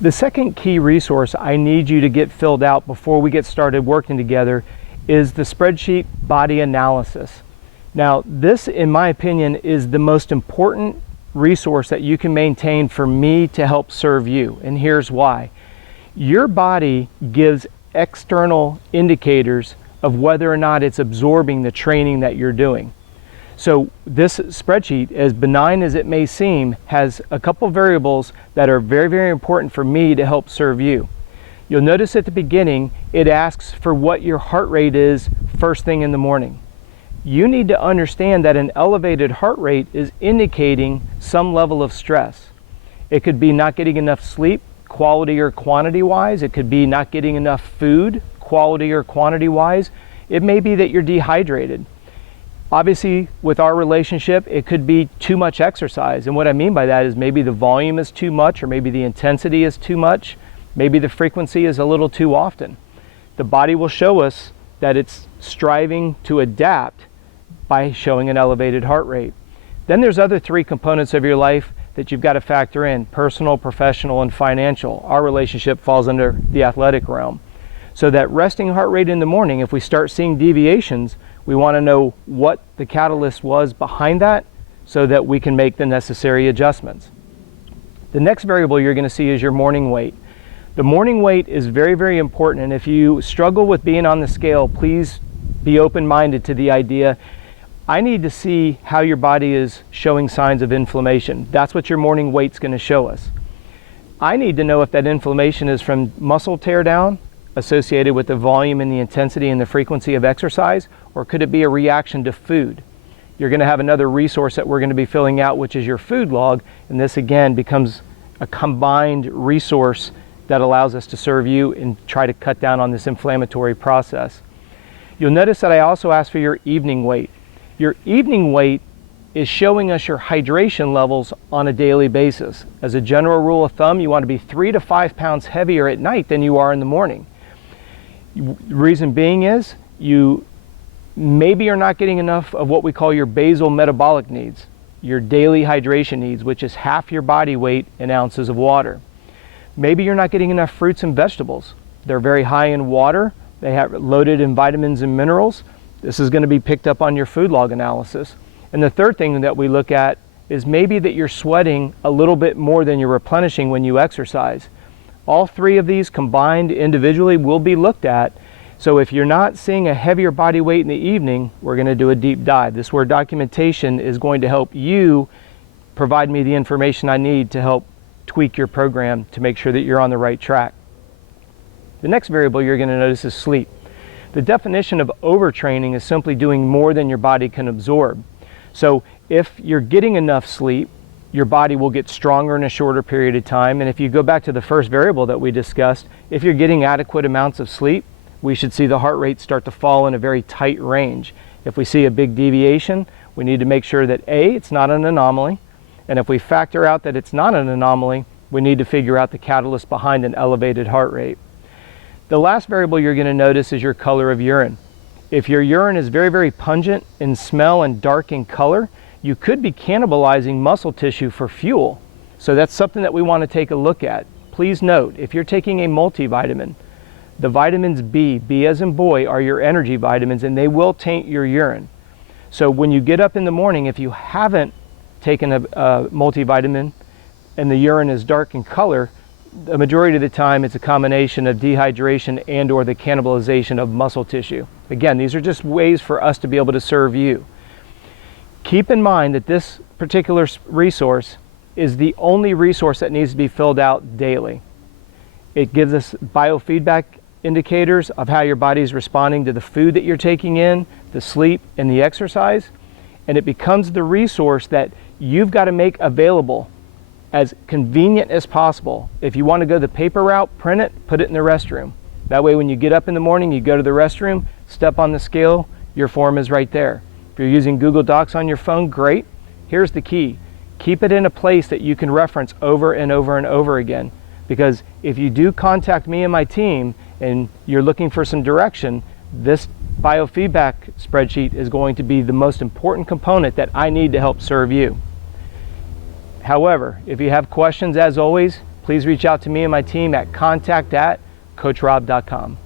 The second key resource I need you to get filled out before we get started working together is the spreadsheet body analysis. Now, this, in my opinion, is the most important resource that you can maintain for me to help serve you, and here's why. Your body gives external indicators of whether or not it's absorbing the training that you're doing. So this spreadsheet, as benign as it may seem, has a couple variables that are very, very important for me to help serve you. You'll notice at the beginning, it asks for what your heart rate is first thing in the morning. You need to understand that an elevated heart rate is indicating some level of stress. It could be not getting enough sleep, quality or quantity wise. It could be not getting enough food, quality or quantity wise. It may be that you're dehydrated. Obviously, with our relationship, it could be too much exercise. And what I mean by that is maybe the volume is too much, or maybe the intensity is too much. Maybe the frequency is a little too often. The body will show us that it's striving to adapt by showing an elevated heart rate. Then there's other three components of your life that you've got to factor in: personal, professional, and financial. Our relationship falls under the athletic realm. So that resting heart rate in the morning, if we start seeing deviations, we want to know what the catalyst was behind that so that we can make the necessary adjustments. The next variable you're going to see is your morning weight. The morning weight is very, very important, and if you struggle with being on the scale, please be open-minded to the idea, I need to see how your body is showing signs of inflammation. That's what your morning weight's going to show us. I need to know if that inflammation is from muscle tear down associated with the volume and the intensity and the frequency of exercise, or could it be a reaction to food? You're going to have another resource that we're going to be filling out, which is your food log, and this again becomes a combined resource that allows us to serve you and try to cut down on this inflammatory process. You'll notice that I also asked for your evening weight. Your evening weight is showing us your hydration levels on a daily basis. As a general rule of thumb, you want to be 3 to 5 pounds heavier at night than you are in the morning. The reason being is you maybe are not getting enough of what we call your basal metabolic needs, your daily hydration needs, which is half your body weight in ounces of water. Maybe you're not getting enough fruits and vegetables. They're very high in water. They have loaded in vitamins and minerals. This is going to be picked up on your food log analysis. And the third thing that we look at is maybe that you're sweating a little bit more than you're replenishing when you exercise. All three of these combined individually will be looked at. So if you're not seeing a heavier body weight in the evening, we're going to do a deep dive. This is where documentation is going to help you provide me the information I need to help tweak your program to make sure that you're on the right track. The next variable you're going to notice is sleep. The definition of overtraining is simply doing more than your body can absorb. So if you're getting enough sleep, your body will get stronger in a shorter period of time. And if you go back to the first variable that we discussed, if you're getting adequate amounts of sleep, we should see the heart rate start to fall in a very tight range. If we see a big deviation, we need to make sure that A, it's not an anomaly. And if we factor out that it's not an anomaly, we need to figure out the catalyst behind an elevated heart rate. The last variable you're going to notice is your color of urine. If your urine is very, very pungent in smell and dark in color, you could be cannibalizing muscle tissue for fuel. So that's something that we want to take a look at. Please note, if you're taking a multivitamin, the vitamins B as in boy, are your energy vitamins, and they will taint your urine. So when you get up in the morning, if you haven't taken a multivitamin and the urine is dark in color, the majority of the time it's a combination of dehydration and or the cannibalization of muscle tissue. Again, these are just ways for us to be able to serve you. Keep in mind that this particular resource is the only resource that needs to be filled out daily. It gives us biofeedback indicators of how your body is responding to the food that you're taking in, the sleep, and the exercise, and it becomes the resource that you've got to make available as convenient as possible. If you want to go the paper route, print it, put it in the restroom. That way when you get up in the morning, you go to the restroom, step on the scale, your form is right there. If you're using Google Docs on your phone, great. Here's the key. Keep it in a place that you can reference over and over and over again. Because if you do contact me and my team and you're looking for some direction, this biofeedback spreadsheet is going to be the most important component that I need to help serve you. However, if you have questions, as always, please reach out to me and my team at contact@coachrobb.com.